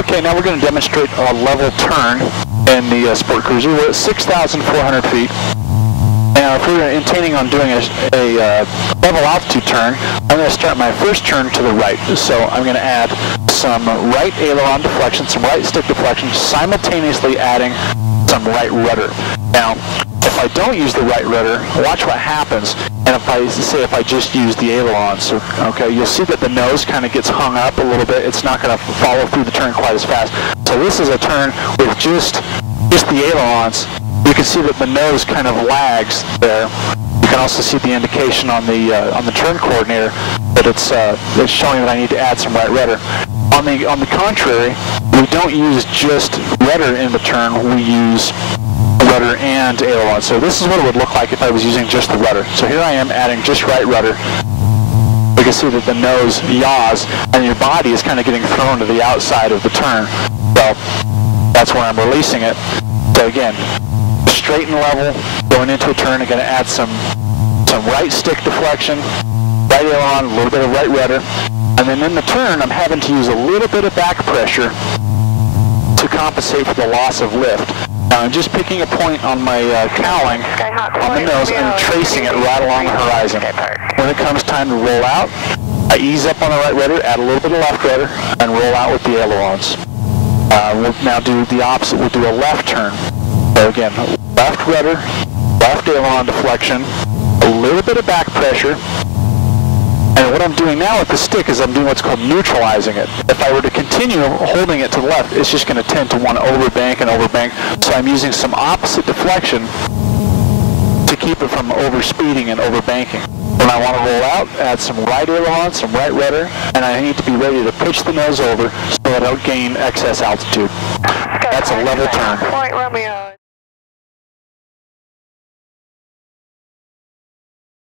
Okay, now we're going to demonstrate a level turn in the Sport Cruiser. We're at 6,400 feet. Now, if we're intending on doing a level altitude turn, I'm going to start my first turn to the right. So I'm going to add some right aileron deflection, some right stick deflection, simultaneously adding some right rudder. Now, if I don't use the right rudder, watch what happens. And if I just use the ailerons, okay, you'll see that the nose kind of gets hung up a little bit. It's not going to follow through the turn quite as fast. So this is a turn with just the ailerons. You can see that the nose kind of lags there. You can also see the indication on the turn coordinator that it's showing that I need to add some right rudder. On the contrary, we don't use just rudder in the turn. We use rudder and aileron. So this is what it would look like if I was using just the rudder. So here I am adding just right rudder. You can see that the nose yaws and your body is kind of getting thrown to the outside of the turn. Well, that's where I'm releasing it. So again, straight and level, going into a turn, I'm going to add some right stick deflection, right aileron, a little bit of right rudder, and then in the turn I'm having to use a little bit of back pressure to compensate for the loss of lift. Now I'm just picking a point on my cowling on the nose and tracing it right along the horizon. When it comes time to roll out, I ease up on the right rudder, add a little bit of left rudder, and roll out with the ailerons. We'll now do the opposite. We'll do a left turn. So again, left rudder, left aileron deflection, a little bit of back pressure, and what I'm doing now with the stick is I'm doing what's called neutralizing it. If I were to continue holding it to the left, it's just going to tend to want to overbank and overbank, so I'm using some opposite deflection to keep it from overspeeding and overbanking. When I want to roll out, add some right aileron, some right rudder, and I need to be ready to pitch the nose over so that I don't gain excess altitude. That's a level turn.